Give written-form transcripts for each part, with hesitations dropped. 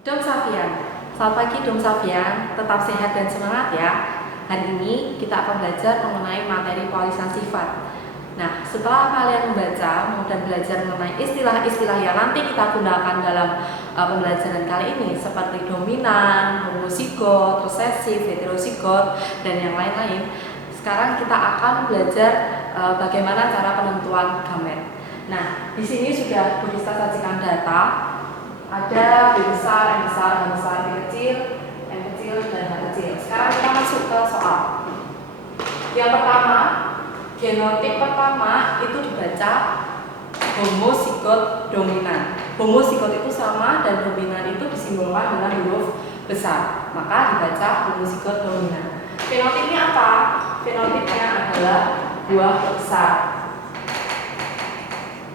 Dom Safian, selamat pagi Dom Safian, tetap sehat dan semangat ya. Hari ini kita akan belajar mengenai materi penulisan sifat. Nah, setelah kalian membaca dan belajar mengenai istilah-istilah yang nanti kita gunakan dalam pembelajaran kali ini seperti dominan, homozigot, resesif, heterozigot, dan yang lain-lain. Sekarang kita akan belajar bagaimana cara penentuan gamet. Nah, di sini sudah kita sajikan data. Ada B besar, M besar, H besar, B kecil, M kecil, dan H kecil. Sekarang kita masuk ke soal. Yang pertama, genotip pertama itu dibaca homozigot dominan. Homozigot itu sama dan dominan itu disimbolkan dengan huruf besar. Maka dibaca homozigot dominan. Fenotipnya apa? Fenotipnya adalah buah besar.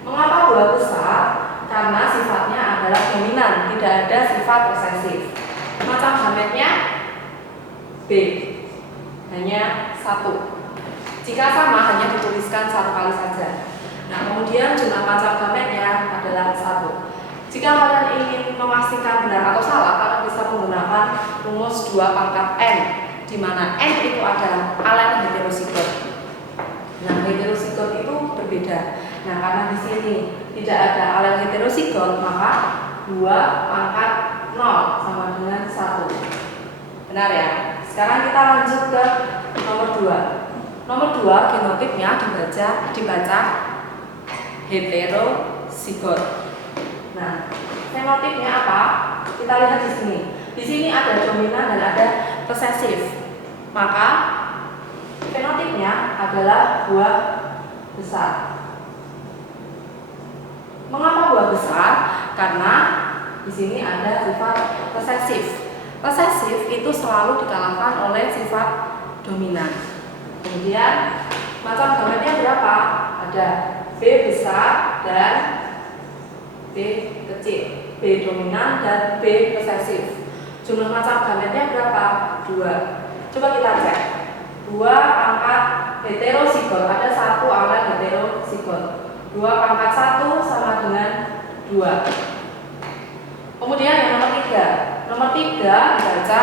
Mengapa buah besar? Karena sifatnya adalah dominan, tidak ada sifat resesif. Macam gametnya B, hanya satu. Jika sama, hanya dituliskan satu kali saja. Nah, kemudian jumlah macam gametnya adalah satu. Jika kalian ingin memastikan benar atau salah, kalian bisa menggunakan rumus 2 pangkat N, di mana N itu adalah alen heterozigot. Nah, heterozigot itu berbeda. Nah, karena di sini tidak ada alen heterozigot, maka 2 pangkat 0 sama dengan 1. Benar ya? Sekarang kita lanjut ke nomor 2. Nomor 2, genotipnya dibaca heterozigot. Nah, fenotipnya apa? Kita lihat di sini. Di sini ada dominan dan ada resesif. Maka fenotipnya adalah buah besar. Mengapa buah besar? Karena di sini ada sifat resesif. Resesif itu selalu dikalahkan oleh sifat dominan. Kemudian macam gametnya berapa? Ada B besar dan B kecil, B dominan dan B resesif. Jumlah macam gametnya berapa? 2. Coba kita cek. 2 pangkat heterozigot, ada 1 alen heterozigot. 2 pangkat 1 sama dengan 2. Kemudian yang nomor 3. Nomor 3 dibaca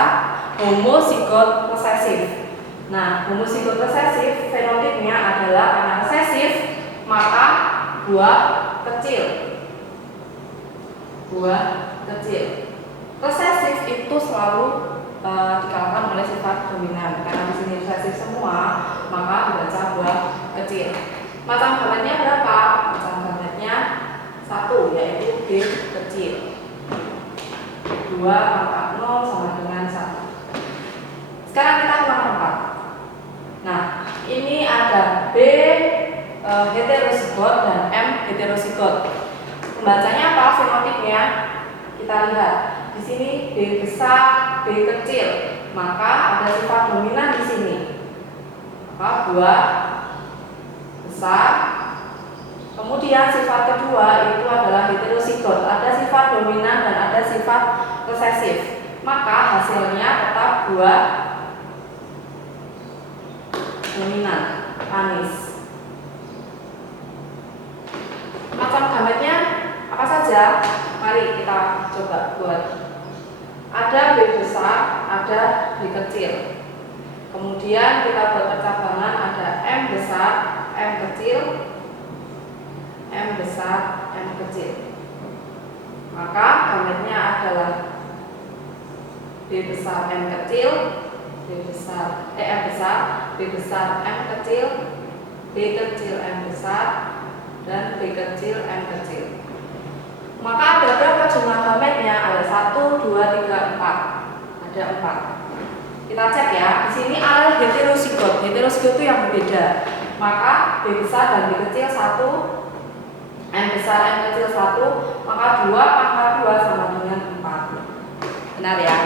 homozigot resesif. Nah, homozigot resesif fenotipnya adalah karena resesif, maka buah kecil. Buah kecil. Resesif itu selalu dikalahkan oleh sifat dominan. Karena di sini resesif semua, maka dibaca buah kecil. Macam gametnya berapa? Macam gametnya 1, yaitu B kecil. 2 pangkat 0 sama dengan 1. Sekarang kita ke nomor 4. Nah, ini ada B heterozigot dan M heterozigot. Pembacanya apa? Fenotipnya kita lihat. Di sini B besar, B kecil. Maka ada sifat dominan di sini. Maka buah besar. Kemudian sifat kedua itu adalah heterozigot. Ada sifat dominan dan ada sifat resesif. Maka hasilnya tetap buah dominan, manis. Macam gametnya apa saja? Mari kita coba buat. Ada B besar, ada B kecil. Kemudian kita buat percabangan, ada M besar, M kecil, M besar, M kecil. Maka gametnya adalah B besar, M kecil, B besar, M besar, B besar, M kecil, B kecil, M besar, dan B kecil, M kecil. Maka ada berapa jumlah gametnya? Ada 1, 2, 3, 4. Ada 4. Kita cek ya. Di sini adalah heterozigot. Heterozigot itu yang berbeda. Maka B besar dan B kecil 1, M besar, M kecil 1, maka 2 pangkat 2 sama dengan 4. Benar ya?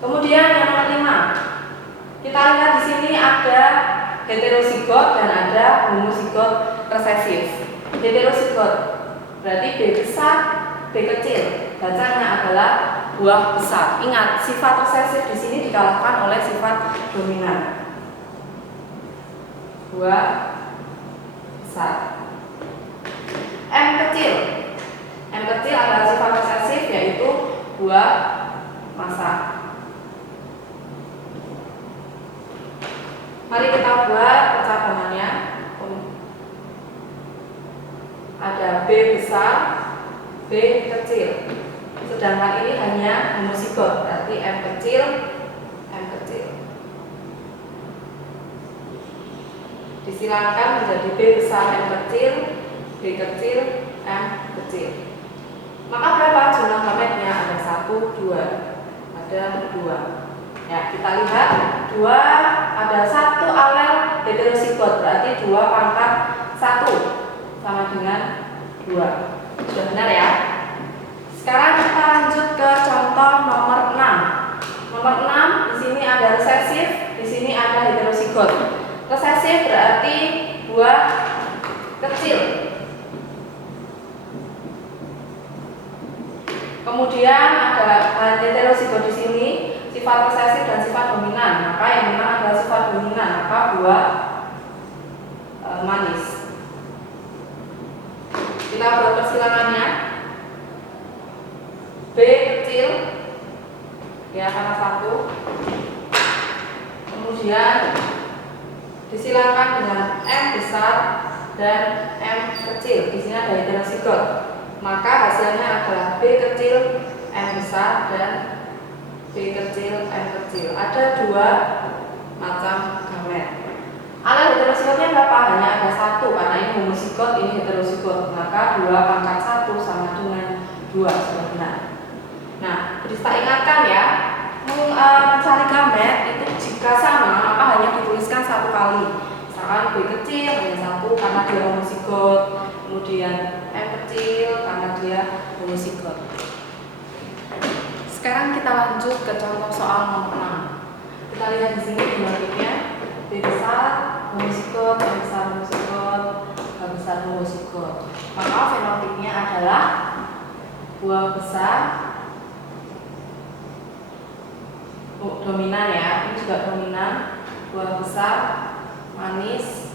Kemudian yang nomor 5. Kita lihat di sini ada heterozigot dan ada homozigot resesif. Heterozigot berarti B besar, B kecil. Bacanya adalah buah besar. Ingat, sifat resesif di sini dikalahkan oleh sifat dominan. Buah besar. M kecil. M kecil adalah sifat resesif, yaitu buah masak. Mari kita buat percabangannya. Ada B besar, B kecil. Sedangkan ini hanya homozigot, berarti M kecil, M kecil. Disilakan menjadi B besar, M kecil, B kecil, M kecil. Maka berapa jumlah gametnya? Ada 1, 2. Ada 2. Ya, kita lihat 2, ada 1 alel heterozigot, berarti 2 pangkat 1 sama dengan 2. Sudah benar ya? Sekarang kita lanjut ke contoh nomor 6. Nomor 6, di sini ada resesif, di sini ada heterozigot. Resesif berarti buah kecil. Kemudian ada heterozigot di sini, sifat resesif dan sifat dominan. Maka yang menang adalah sifat dominan, maka buah manis. Kita buat persilangannya. B kecil, ya karena 1. Kemudian disilakan dengan M besar dan M kecil. Di sini ada heterozigot. Maka hasilnya adalah B kecil, M besar dan B kecil, M kecil. Ada 2 macam gamet. Alel heterozigotnya berapa? Hanya ada 1 karena ini homozigot, ini heterozigot. Maka 2 pangkat 1 sama dengan 2 sudah benar. Nah, kita ingatkan ya, mencari gamet itu jika sama maka hanya dituliskan 1 kali. Misalkan B kecil hanya 1 karena dia homozigot, kemudian M kecil karena dia homozigot. Sekarang kita lanjut ke contoh soal nomor 6. Kita lihat di sini grafiknya. B besar homozigot, M besar homozigot, H besar homozigot. Maka fenotipnya adalah buah besar dominan ya, ini juga dominan, buah besar manis,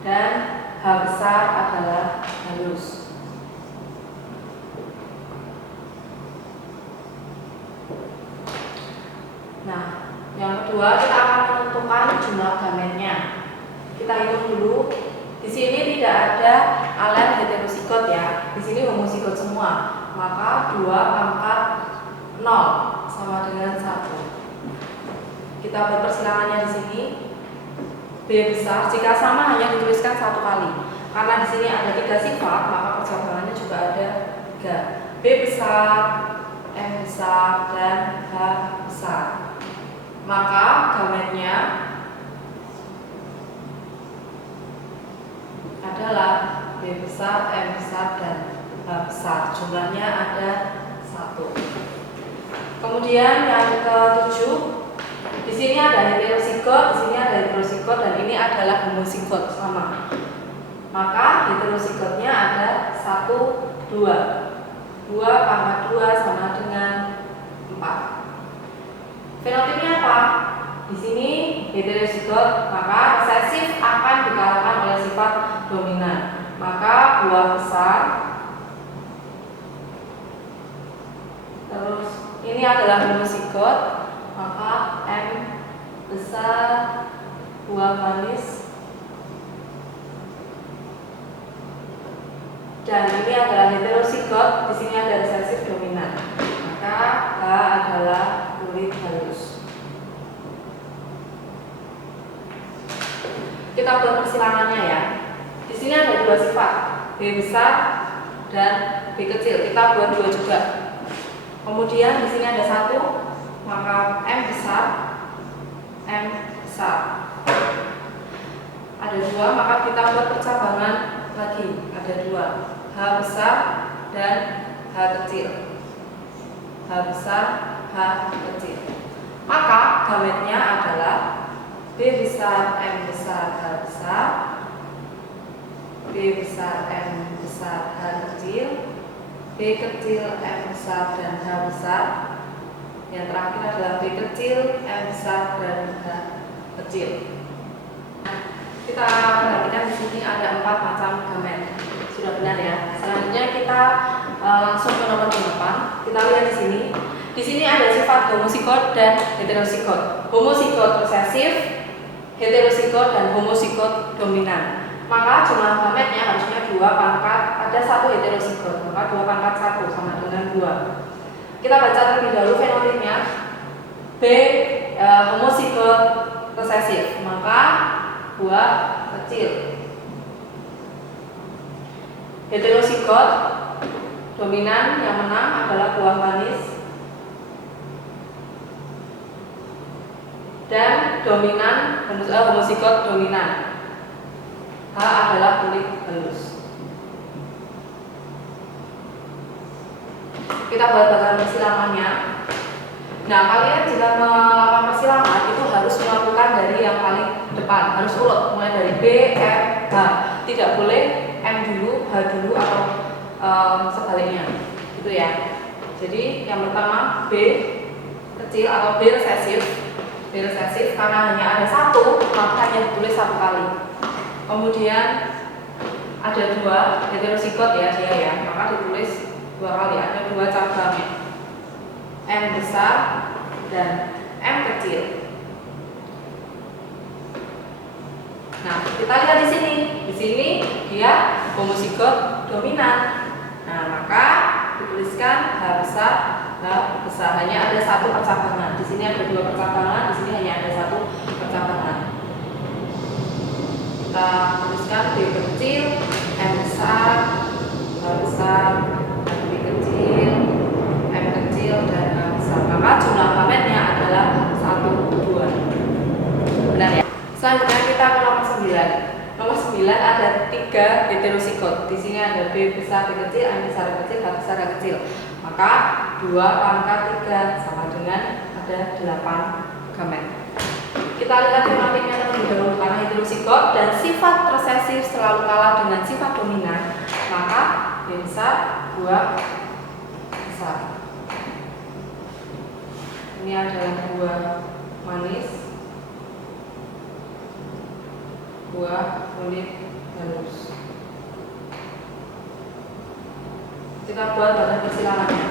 dan H besar adalah halus. Nah, yang kedua kita akan menentukan jumlah gametnya. Kita hitung dulu. Di sini tidak ada alel heterozigot ya. Di sini homozigot semua. Maka 2 pangkat 0 sama dengan 1. Kita buat persilangannya di sini. B besar jika sama hanya dituliskan 1 kali. Karena di sini ada 3 sifat, maka percabangannya juga ada 3. B besar, M besar, dan H besar. Maka gametnya adalah B besar, M besar, dan H besar. Jumlahnya ada 1. Kemudian yang ke-7, di sini ada heterozigot, di sini ada heterozigot, dan ini adalah homozigot sama. Maka heterozigotnya ada 1, 2. 2 pangkat 2 sama dengan 4. Fenotipnya apa? Di sini heterozigot, maka resesif akan dikalahkan oleh sifat dominan. Maka buah besar, terus ini adalah homozigot, maka M besar, buah manis, dan ini adalah heterozigot. Di sini ada resesif dominan, maka H adalah kulit halus. Kita buat persilangannya ya. Di sini ada 2 sifat, B besar dan B kecil. Kita buat 2 juga. Kemudian di sini ada 1, maka M besar, M besar. Ada 2, maka kita buat percabangan lagi. Ada 2, H besar dan H kecil. H besar, H kecil. Maka gametnya adalah B besar, M besar, H besar, B besar, M besar, H kecil, B kecil, M besar, dan H besar. Yang terakhir adalah B kecil, M besar, dan H kecil. Kita perhatikan di sini ada 4 macam gamet. Sudah benar ya. Selanjutnya kita langsung ke nomor 8. Kita lihat di sini di sini ada sifat homozigot dan heterozigot. Homozigot resesif, heterozigot dan homozigot dominan. Maka jumlah gametnya harusnya 2 pangkat ada 1 heterozigot, maka 2 pangkat 1 sama dengan 2. Kita baca terlebih dahulu fenotipnya. B homozigot resesif, maka buah kecil. Heterozigot dominan yang menang adalah buah manis. Dan dominan homozigot dominan, H adalah kulit halus. Kita buat bagian persilangannya. Nah, kalian jika melakukan persilangan itu harus melakukan dari yang paling depan, harus urut mulai dari B, M, H. Tidak boleh M dulu, H dulu atau sebaliknya, gitu ya. Jadi yang pertama B kecil atau B resesif. B resesif karena hanya ada 1, maka hanya ditulis 1 kali. Kemudian ada 2 heterozigot ya dia ya, maka ditulis 2 kali. Ada 2 cabangnya, M besar dan M kecil. Nah, kita lihat di sini. Di sini dia homozigot dominan. Nah, maka dituliskan H besar, H besar. Hanya ada 1 percabangan. Di sini ada 2 percabangan, di sini hanya ada 1 percabangan. Kita tuliskan B kecil, M besar, H besar, dan B kecil, M kecil, dan H besar. Maka jumlah gametnya adalah 1, 2. Benar ya? Selanjutnya kita ke nomor 9. Nomor 9 ada 3 heterozigot. Di sini ada B besar, B kecil, M besar, B kecil, H besar, H kecil. Maka 2 pangkat 3 sama dengan ada 8 gamet. Kita lihat fenotipnya terlebih dahulu. Karena heterozigot dan sifat resesif selalu kalah dengan sifat dominan, maka B besar, buah besar. Ini adalah buah manis, buah kulit halus. Kita buat bagian persilangannya.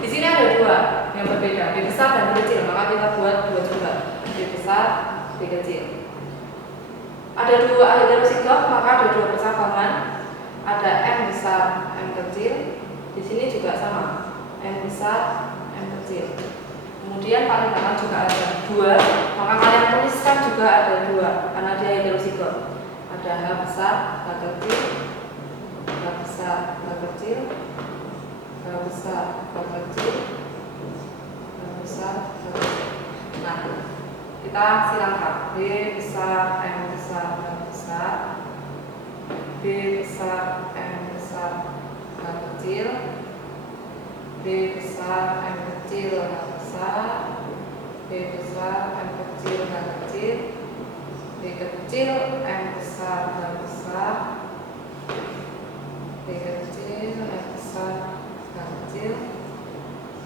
Di sini ada 2 yang berbeda, B besar dan B kecil, maka kita buat 2 juga, B besar, B kecil. Ada 2 heterozigot, maka ada 2 percabangan. Ada M besar, M kecil. Di sini juga sama, M besar, M kecil. Kemudian paling belakang juga ada 2, maka kalian tuliskan juga ada 2 karena dia heterozigot. Ada H besar, H kecil, H besar, H kecil, H besar, H kecil, H besar, H kecil. Nah, kita silangkan B besar, M besar, H besar, B besar, M besar, H kecil, B besar, M kecil, H besar, B besar, M kecil, H kecil, B kecil, M besar, H besar, B kecil, M besar, H kecil,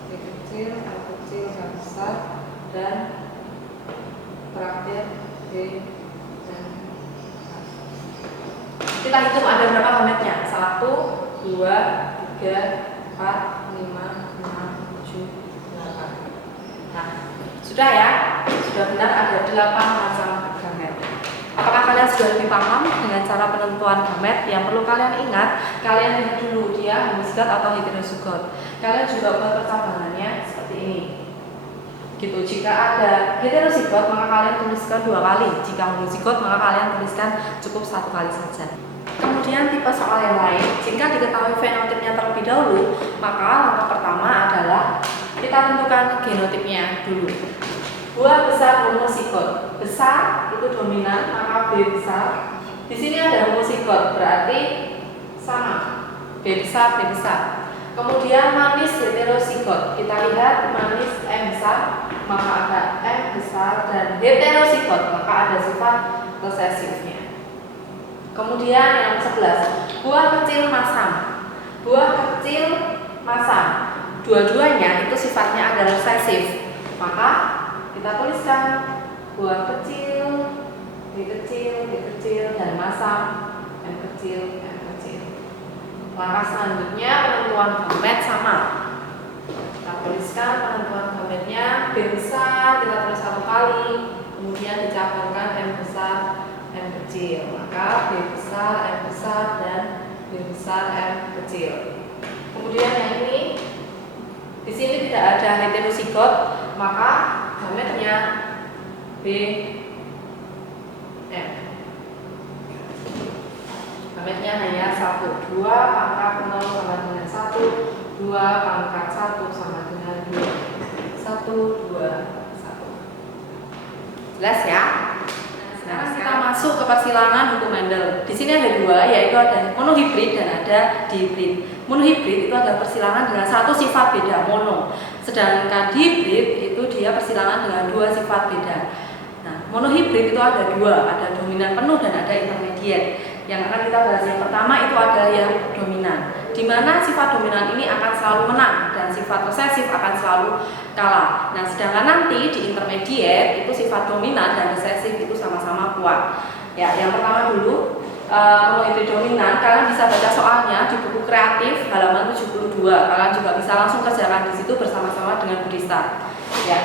B kecil, M kecil, H besar, dan terakhir B dan H. Kita hitung ada berapa gametnya? 1, 2, 3, 4, 5, 6, 7, 8. Nah, sudah ya? Sudah benar ada 8 macam gamet. Apakah kalian sudah lebih paham dengan cara penentuan gamet? Yang perlu kalian ingat, kalian lihat dulu dia homozigot atau heterozigot. Kalian juga buat percabangannya seperti ini. Gitu. Jika ada heterozigot maka kalian tuliskan 2 kali. Jika homozigot maka kalian tuliskan cukup 1 kali saja. Kemudian tipe soal yang lain, jika diketahui fenotipnya terlebih dahulu, maka langkah pertama adalah kita tentukan genotipnya dulu. Buah besar homozigot, besar itu dominan, maka B besar. Di sini ada homozigot, berarti sama, B besar, B besar. Kemudian manis heterozigot, kita lihat manis M besar, maka ada M besar, dan heterozigot, maka ada sifat resesifnya. Kemudian yang 11, buah kecil masam. Buah kecil masam, dua-duanya itu sifatnya adalah resesif. Maka kita tuliskan buah kecil, B kecil, B kecil, dan masam, M kecil, M kecil. Langkah selanjutnya penentuan gamet sama. Kita tuliskan penentuan gametnya. B besar kita tulis satu kali, kemudian dicabangkan M besar, M kecil. Maka B besar, M besar, dan B besar, M kecil. Kemudian yang ini, di sini tidak ada heterozigot, maka gametnya B, M. Gametnya hanya 1, 2 pangkat 0 sama dengan 1, 2 pangkat 1 sama dengan 2, 1, 2, 1. Jelas ya? Nah, sekarang kita masuk ke persilangan hukum Mendel. Di sini ada dua, yaitu ada monohibrid dan ada dihibrid. Monohibrid itu ada persilangan dengan satu sifat beda, mono. Sedangkan dihibrid itu dia persilangan dengan dua sifat beda. Nah, monohibrid itu ada dua, ada dominan penuh dan ada intermediate. Yang akan kita bahas yang pertama itu adalah yang dominan, di mana sifat dominan ini akan selalu menang dan sifat resesif akan selalu kalah. Nah, sedangkan nanti di intermediate itu sifat dominan dan resesif itu sama-sama kuat. Ya, yang pertama dulu monohibrid dominan, kalian bisa baca soalnya di buku kreatif halaman 72. Kalian juga bisa langsung kerjakan di situ bersama-sama dengan Budista. Ya.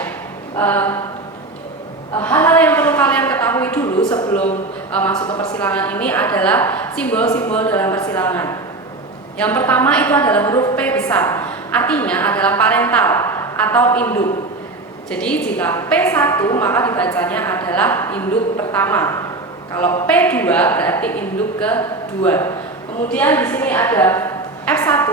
Hal-hal yang perlu kalian ketahui dulu sebelum masuk ke persilangan ini adalah simbol-simbol dalam persilangan. Yang pertama itu adalah huruf P besar, artinya adalah parental atau induk. Jadi jika P1 maka dibacanya adalah induk pertama. Kalau P2 berarti induk kedua. Kemudian di sini ada F1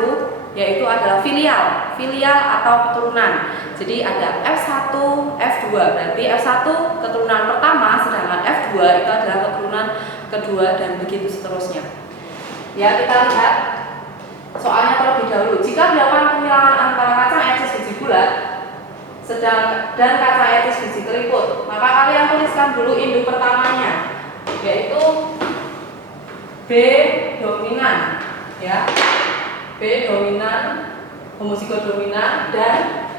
yaitu adalah filial, filial atau keturunan. Jadi ada F1, F2, berarti F1 keturunan pertama, sedangkan F2 itu adalah keturunan kedua dan begitu seterusnya. Ya, kita lihat soalnya terlebih dahulu. Jika dilakukan pemilangan antara kacang etis biji bulat dan kacang etis biji keriput, maka kalian tuliskan dulu induk pertamanya, yaitu B dominan, ya. B dominan, homozigot dominan, dan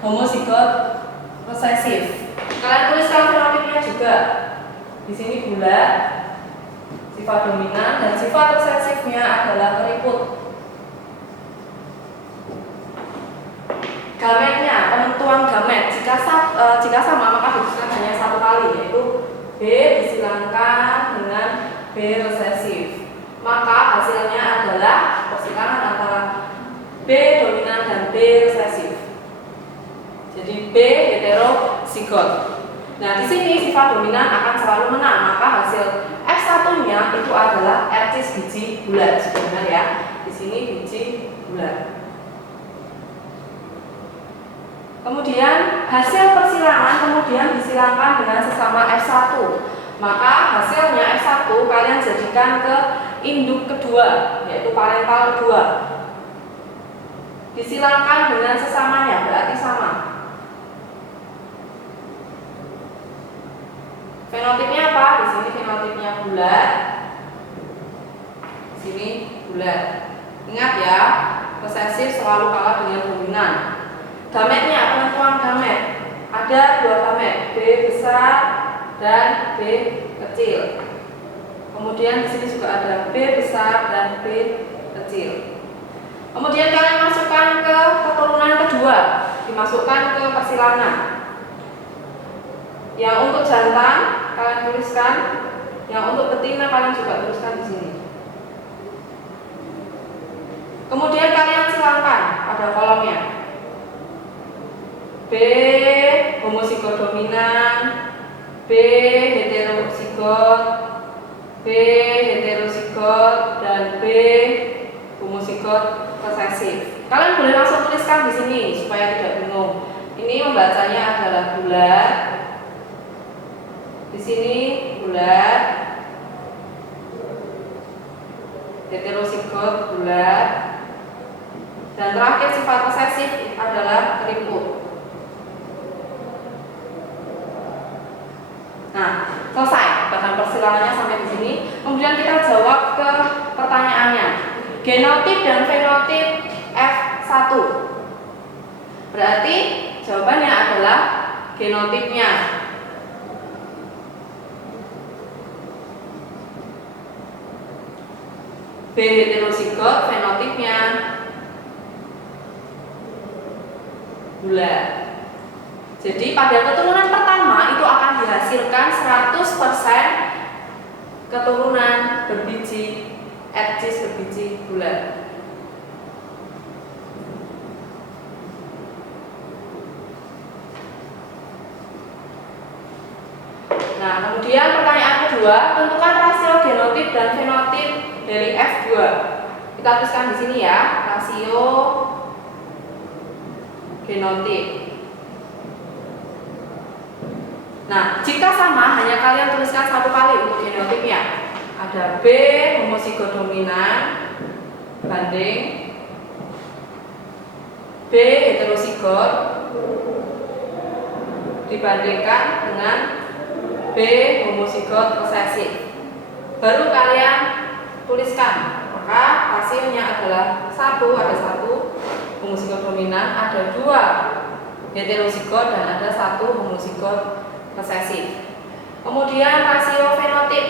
homozigot resesif. Kalian tuliskan fenotipnya juga. Di sini bulat, sifat dominan, dan sifat resesifnya adalah keriput. Gametnya, penentuan gamet, jika sama maka dituliskan hanya satu kali, yaitu B disilangkan dengan B resesif. Maka hasilnya adalah persilangan antara B dominan dan B resesif. Jadi B heterozigot. Nah, di sini sifat dominan akan selalu menang, maka hasil F1-nya itu adalah etis biji bulat, sebenarnya ya. Di sini biji bulat. Kemudian hasil persilangan kemudian disilangkan dengan sesama F1. Maka hasilnya F1 kalian jadikan ke induk kedua, yaitu parental kedua. Disilangkan dengan sesamanya, berarti sama. Fenotipnya apa? Di sini fenotipnya bulat. Di sini bulat. Ingat ya, resesif selalu kalah dengan dominan. Gametnya, penentuan gamet. Ada dua gamet, B besar dan B kecil. Kemudian di sini juga ada B besar dan B kecil. Kemudian kalian masukkan ke keturunan kedua, dimasukkan ke persilangan. Yang untuk jantan kalian tuliskan, yang untuk betina kalian juga tuliskan di sini. Kemudian kalian silangkan pada kolomnya. B homozigot dominan, B heterozigot, B heterozigot, dan B homozigot resesif. Kalian boleh langsung tuliskan di sini supaya tidak bingung. Ini membacanya adalah bulat. Di sini bulat. Heterozigot bulat. Dan terakhir sifat resesif adalah keriput. Nah, selesai bahan persilangannya sampai di sini. Kemudian kita jawab ke pertanyaannya. Genotip dan fenotip F1. Berarti jawabannya adalah genotipnya. B heterozigot, fenotipnya bulat. Jadi pada keturunan pertama itu akan dihasilkan 100% keturunan berbiji etsis berbiji bulat. Nah, kemudian pertanyaan kedua, tentukan rasio genotip dan fenotip dari F2. Kita tuliskan di sini ya, rasio genotip. Nah, jika sama, hanya kalian tuliskan satu kali untuk genotipnya. Ada B homozigot dominan banding B heterozigot dibandingkan dengan B homozigot resesif. Baru kalian tuliskan. Maka hasilnya adalah ada satu homozigot dominan, ada 2 heterozigot dan ada 1 homozigot resesif. Kemudian rasio fenotip.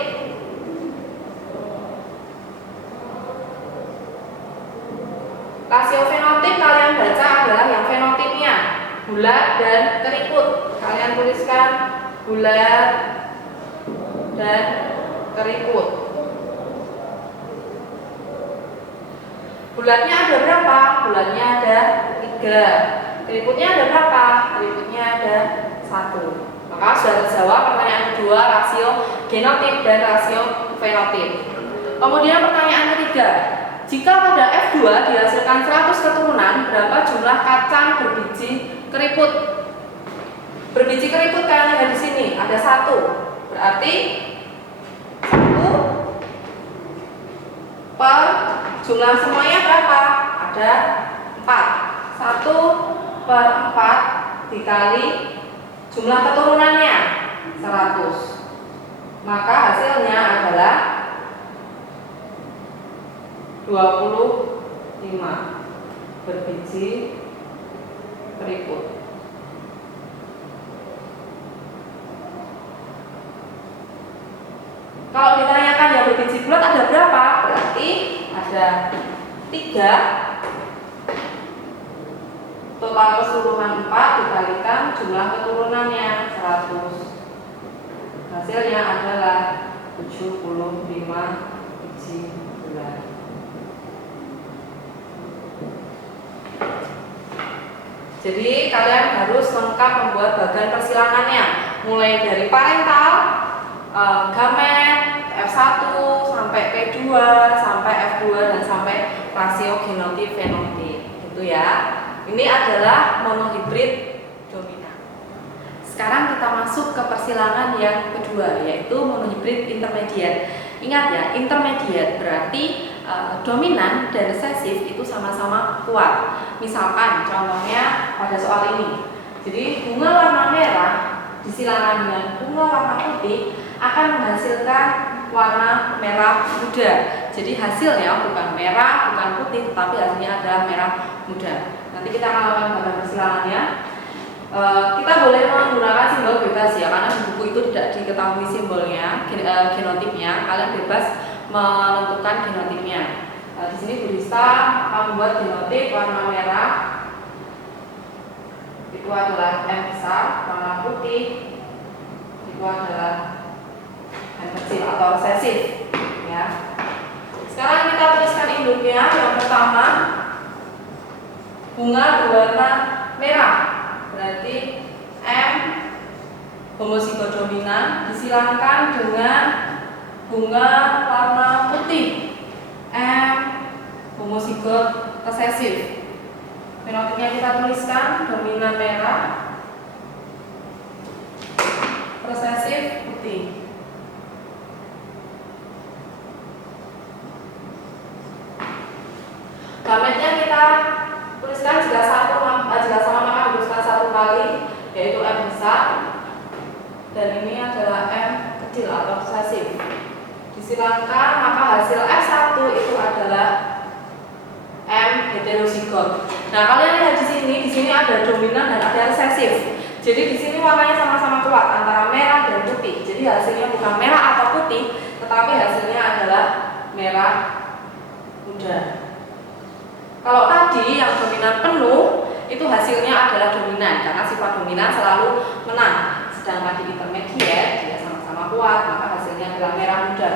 Rasio fenotip kalian baca adalah yang fenotipnya bulat dan keriput. Kalian tuliskan bulat dan keriput. Bulatnya ada berapa? Bulatnya ada 3. Keriputnya ada berapa? Keriputnya ada 1. Maka sudah terjawab pertanyaan kedua, rasio genotip dan rasio fenotip. Kemudian pertanyaan ketiga, jika pada F2 dihasilkan 100 keturunan, berapa jumlah kacang berbiji keriput? Berbiji keriput kalian lihat di sini ada 1. Berarti 1 per jumlah semuanya berapa? Ada 4. 1 per 4 dikali jumlah keturunannya 100. Maka hasilnya adalah 25 berbiji keriput. Kalau ditanyakan yang berbiji bulat ada berapa? Berarti ada 3. Total keseluruhan 4 dikalikan jumlah keturunannya 100. Hasilnya adalah 75 biji bulat. Jadi kalian harus lengkap membuat bagan persilangannya, mulai dari parental, gamet, F1 sampai P2 sampai F2 dan sampai rasio genotip fenotip gitu ya. Ini adalah monohibrid dominan. Sekarang kita masuk ke persilangan yang kedua, yaitu monohibrid intermediate. Ingat ya, intermediate berarti dominan dan resesif itu sama-sama kuat. Misalkan contohnya pada soal ini. Jadi bunga warna merah disilangan dengan bunga warna putih akan menghasilkan warna merah muda. Jadi hasilnya bukan merah, bukan putih, tetapi hasilnya adalah merah muda. Nanti kita akan lakukan bagan persilangannya. Kita boleh menggunakan simbol bebas ya, karena di buku itu tidak diketahui simbolnya, genotipnya. Kalian bebas menentukan genotipnya. Di sini Bu Rista akan membuat genotip warna merah. Itu adalah M besar, warna putih itu adalah M kecil atau resesif. Ya. Sekarang kita tuliskan induknya. Yang pertama, bunga berwarna merah. Berarti M homozigot dominan disilangkan dengan bunga warna putih M homozigot resesif. Fenotipnya kita tuliskan dominan merah, resesif putih. Gametnya kita tuliskan jika sama maka tuliskan 1 kali, yaitu M besar, dan ini adalah M kecil atau resesif. Disilangkan maka hasil F1 itu adalah M heterozigot. Nah, kalian lihat di sini ada dominan dan ada resesif. Jadi di sini warnanya sama-sama kuat antara merah dan putih. Jadi hasilnya bukan merah atau putih, tetapi hasilnya adalah merah muda. Kalau tadi yang dominan penuh itu hasilnya adalah dominan, karena sifat dominan selalu menang. Sedangkan di intermediate dia sama-sama kuat, maka hasilnya adalah merah muda.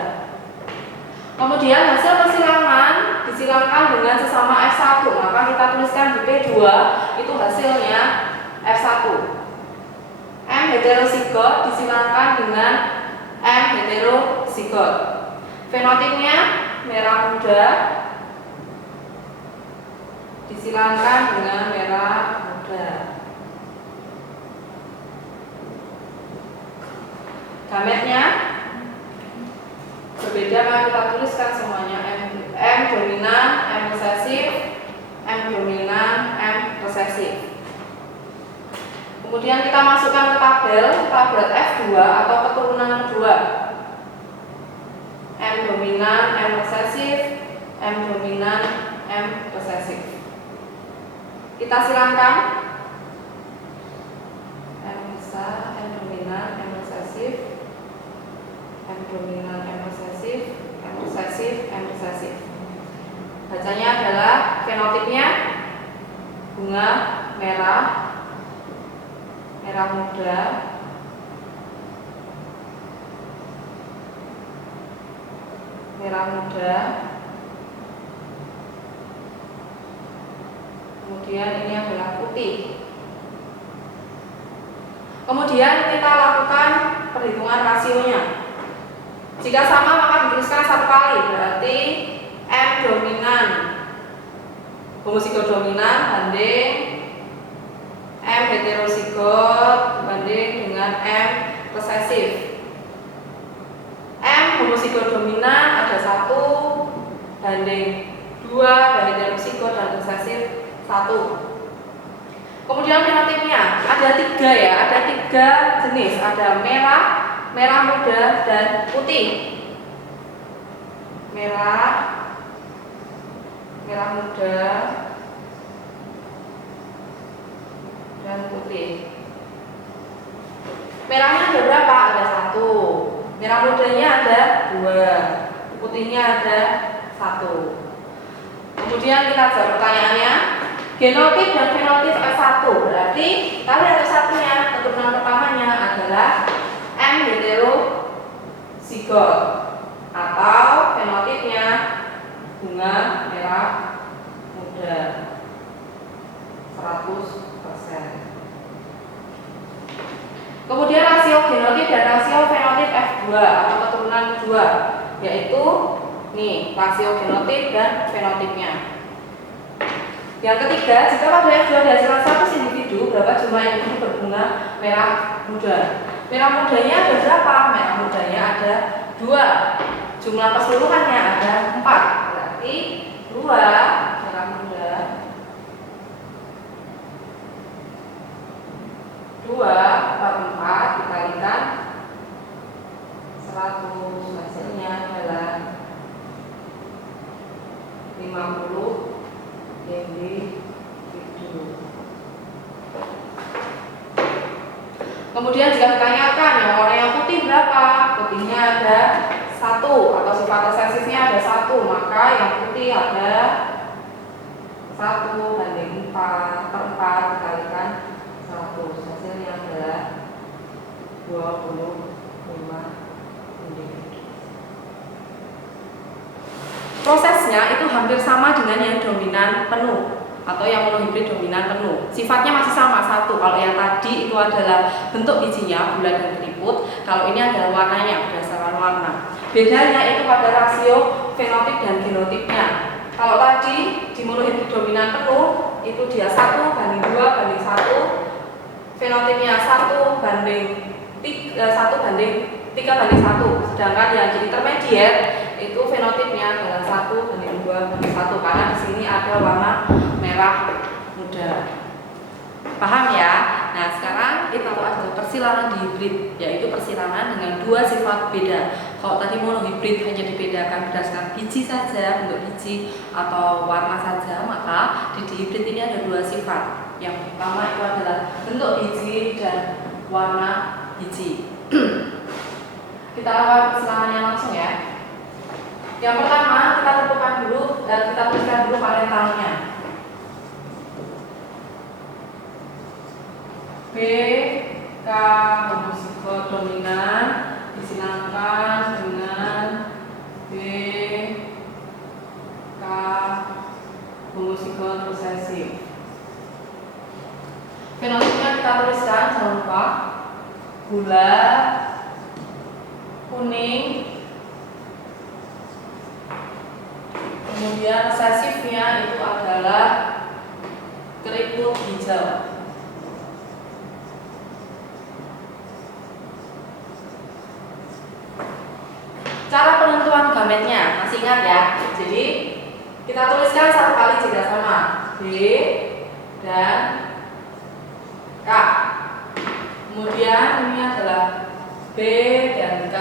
Kemudian hasil persilangan disilangkan dengan sesama F1, maka kita tuliskan di P2 itu hasilnya F1. M heterozigot disilangkan dengan M heterozigot. Fenotipnya merah muda disilangkan dengan merah muda. Gametnya berbeda, maka kita tuliskan semuanya M dominan, M resesif, M dominan, M resesif. Kemudian kita masukkan ke tabel F2 atau keturunan kedua. M dominan, M resesif, M dominan, M resesif. Kita silangkan M besar, M dominan, M resesif, M dominan, M resesif, M resesif, M resesif. Bacanya adalah fenotipnya bunga merah, merah muda, merah muda. Kemudian ini adalah putih. Kemudian kita lakukan perhitungan rasionya. Jika sama maka dituliskan satu kali, berarti M dominan, homozigot dominan banding M heterozigot banding dengan M resesif. M homozigot dominan ada 1 banding 2, dan heterozigot dan resesif 1. Kemudian fenotipnya ada 3 ya, ada 3 jenis, ada merah, merah muda, dan putih. Merah, merah muda, dan putih. Merahnya ada berapa? Ada 1. Merah mudanya ada 2. Putihnya ada 1. Kemudian kita jawab pertanyaannya. Genotip dan fenotip F1 berarti kali ada satunya, keturunan pertamanya adalah M heterozigot atau fenotipnya bunga merah muda 100%. Kemudian rasio genotip dan rasio fenotip F2 atau keturunan kedua, yaitu nih rasio genotip dan fenotipnya. Yang ketiga, jika pada F2 dihasilkan 1 individu, berapa jumlah individu berbunga merah muda? Merah mudanya ada berapa? Merah mudanya ada 2. Jumlah keseluruhannya ada 4. Berarti 2 merah muda, 2/4 dikalikan 100, hasilnya adalah 50 individu. Kemudian jika ditanyakan yang warna yang putih berapa? Putihnya ada 1 atau sifat resesifnya ada 1, maka yang putih ada 1 banding 4/4 dikalikan 100, hasilnya adalah 25 individu. Prosesnya itu hampir sama dengan yang dominan penuh atau yang monohibrid dominan penuh. Sifatnya masih sama 1. Kalau yang tadi itu adalah bentuk bijinya bulat dan keriput, kalau ini adalah warnanya berdasarkan warna. Bedanya itu pada rasio fenotip dan genotipnya. Kalau tadi di monohibrid dominan penuh itu dia 1 banding 2 banding 1, fenotipnya 1 banding 3 banding 1. Sedangkan yang di intermediate itu fenotipnya adalah 1 banding 2 banding 1, karena di sini ada warna merah muda. Paham ya? Nah, sekarang itu adalah persilangan dihibrid, yaitu persilangan dengan 2 sifat beda. Kalau tadi monohibrid hanya dibedakan berdasarkan biji saja, bentuk biji atau warna saja, maka di dihibrid ini ada 2 sifat. Yang pertama itu adalah bentuk biji dan warna biji. Kita lakukan persilangannya langsung ya. Yang pertama kita tentukan dulu dan kita tuliskan dulu parentalnya. B, K homozigot dominan disilangkan dengan B, K homozigot resesif. Fenotipnya kita tuliskan, jangan lupa gula kuning, kemudian resesifnya itu adalah keriput hijau. Cara penentuan gametnya masih ingat ya? Jadi kita tuliskan satu kali jika sama B dan K. Kemudian ini adalah B dan K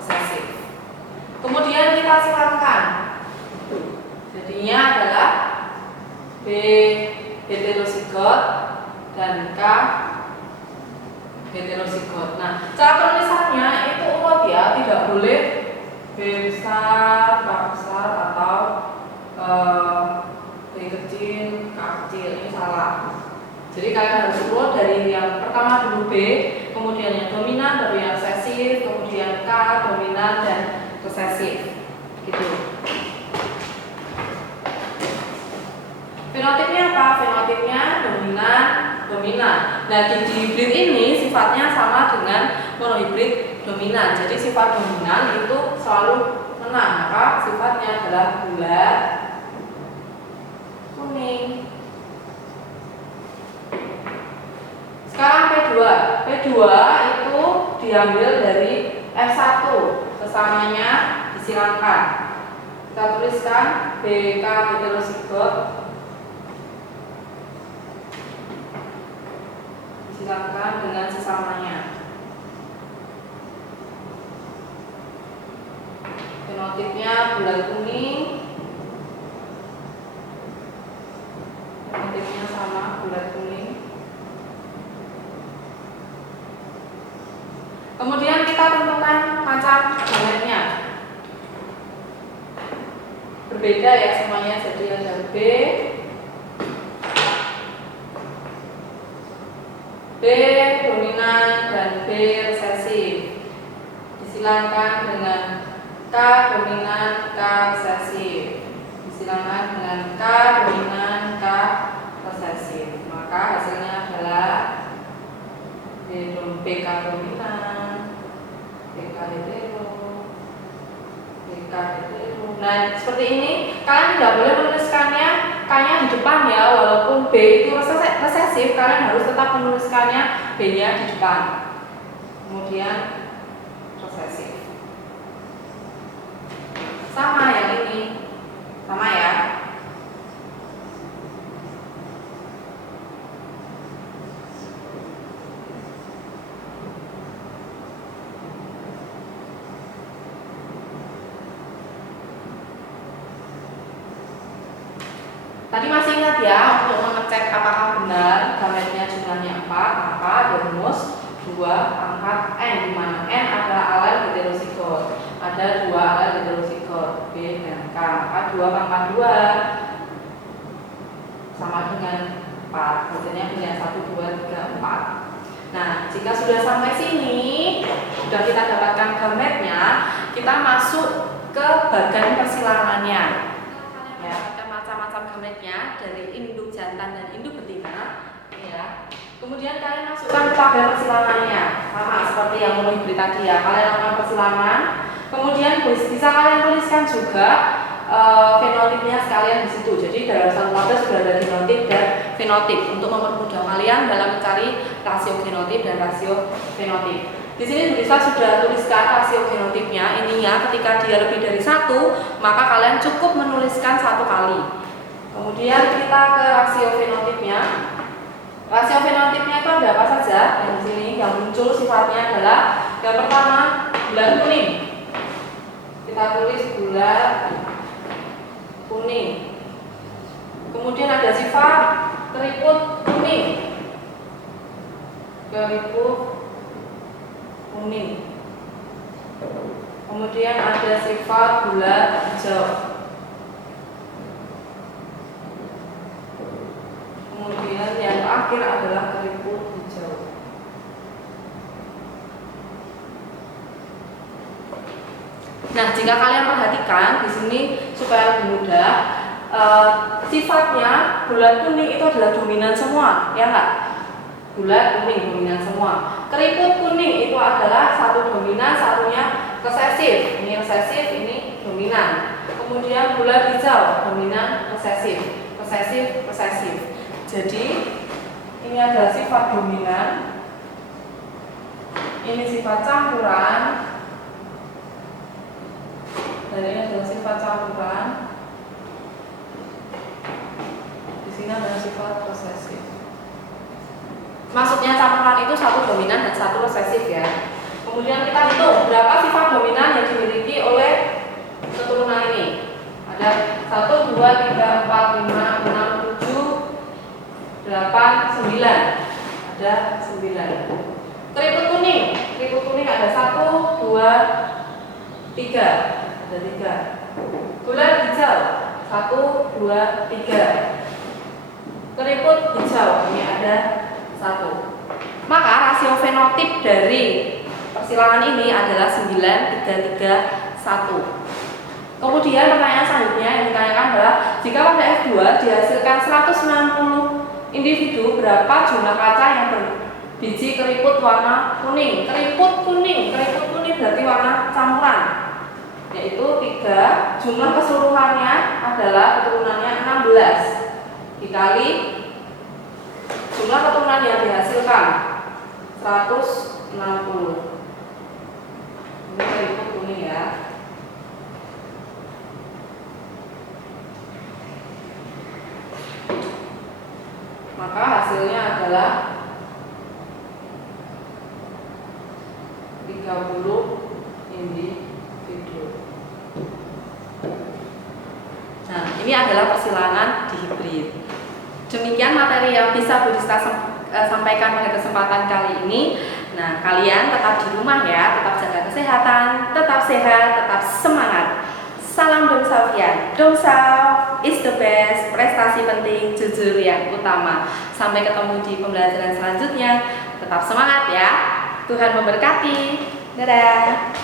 resesif. Kemudian kita silamkan. Jadinya adalah B heterozigot dan K heterozigot. Nah, cara penulisannya itu urut ya, tidak boleh B besar, K besar atau B kecil, K kecil. Ini salah. Jadi kalian harus urut dari yang pertama dulu B, kemudian yang dominan, baru yang resesif, kemudian K dominan dan resesif. Gitu. Fenotipnya apa? Fenotipnya dominan. Nah, di hibrid ini sifatnya sama dengan monohibrid dominan. Jadi sifat dominan itu selalu menang, maka sifatnya adalah bulat kuning. Sekarang P2. P2 itu diambil dari F1, sesamanya disilangkan. Kita tuliskan BK heterozigot disilangkan dengan sesamanya. Fenotipnya bulat kuning. Fenotipnya sama bulat kuning. Kemudian kita tentukan macam gametnya. Berbeda ya semuanya, jadi ada B dominan dan B resesif. Disilangkan dengan K dominan, K resesif. Disilangkan dengan K dominan, K resesif. Maka hasilnya adalah BK dominan, BK hetero. Nah, seperti ini kalian tidak boleh menuliskannya K-nya di depan ya, walaupun B itu resesif, kalian harus tetap menuliskannya B-nya di depan. Kemudian resesif. Sama yang ini, sama ya. Tadi masih ingat ya, untuk mengecek apakah benar gametnya jumlahnya 4, maka ada rumus 2 pangkat N, di mana N adalah alel heterozigot. Ada 2 alel heterozigot B dan K, maka 2 pangkat 2 sama dengan 4. Hasilnya pilihan 1, 2, 3, 4. Nah, jika sudah sampai sini, sudah kita dapatkan gametnya, kita masuk ke bagian persilangannya. Ya, macam-macam gametnya dari induk jantan dan induk betina, ya. Kemudian kalian masukkan ke tabel persilangannya, sama seperti yang monohibrid tadi ya. Kalian lakukan persilangan, kemudian bisa kalian tuliskan juga fenotipnya sekalian di situ. Jadi dalam satu tabel sudah ada genotip dan fenotip untuk mempermudah kalian dalam mencari rasio genotip dan rasio fenotip. Di sini bisa sudah tuliskan rasio genotipnya. Ininya ketika dia lebih dari 1, maka kalian cukup menuliskan 1 kali. Kemudian kita ke rasio fenotipnya. Rasio fenotipnya itu ada apa saja? Yang di sini yang muncul sifatnya adalah yang pertama bulat kuning. Kita tulis bulat kuning. Kemudian ada sifat keriput kuning. Keriput kuning. Kemudian ada sifat bulat hijau. Kemudian yang terakhir adalah keriput hijau. Nah, jika kalian perhatikan di sini supaya lebih mudah, sifatnya bulat kuning itu adalah dominan semua, ya enggak? Bulat kuning dominan semua. Keriput kuning itu adalah satu dominan, satunya resesif. Ini resesif, ini dominan. Kemudian bulat hijau dominan, resesif, resesif, resesif. Jadi ini adalah sifat dominan, ini sifat campuran, dan ini adalah sifat campuran. Di sini adalah sifat resesif. Maksudnya campuran itu satu dominan dan satu resesif ya. Kemudian kita hitung berapa sifat dominan yang dimiliki oleh keturunan ini. Ada 1, 2, 3, 4, 5, 6, 7, 8, 9. Ada 9. Keriput kuning ada 1, 2, 3. Ada 3. Bulat hijau 1, 2, 3. Keriput hijau ini ada 1. Maka rasio fenotip dari persilangan ini adalah 9, 3, 3, 1. Kemudian pertanyaan selanjutnya yang ditanyakan adalah jika pada F2 dihasilkan 160 individu, berapa jumlah kaca yang berbiji keriput warna kuning? Keriput kuning berarti warna campuran, yaitu 3. Jumlah keseluruhannya adalah keturunannya 16 dikali jumlah keturunan yang dihasilkan 160. Ini keriput kuning ya. Maka hasilnya adalah 30 individu. Nah, ini adalah persilangan dihibrid. Demikian materi yang bisa Bu Dista sampaikan pada kesempatan kali ini. Nah, kalian tetap di rumah ya, tetap jaga kesehatan, tetap sehat, tetap semangat. Salam Domsavian. Domsav is the best, prestasi penting, jujur yang utama. Sampai ketemu di pembelajaran selanjutnya. Tetap semangat ya. Tuhan memberkati. Dadah.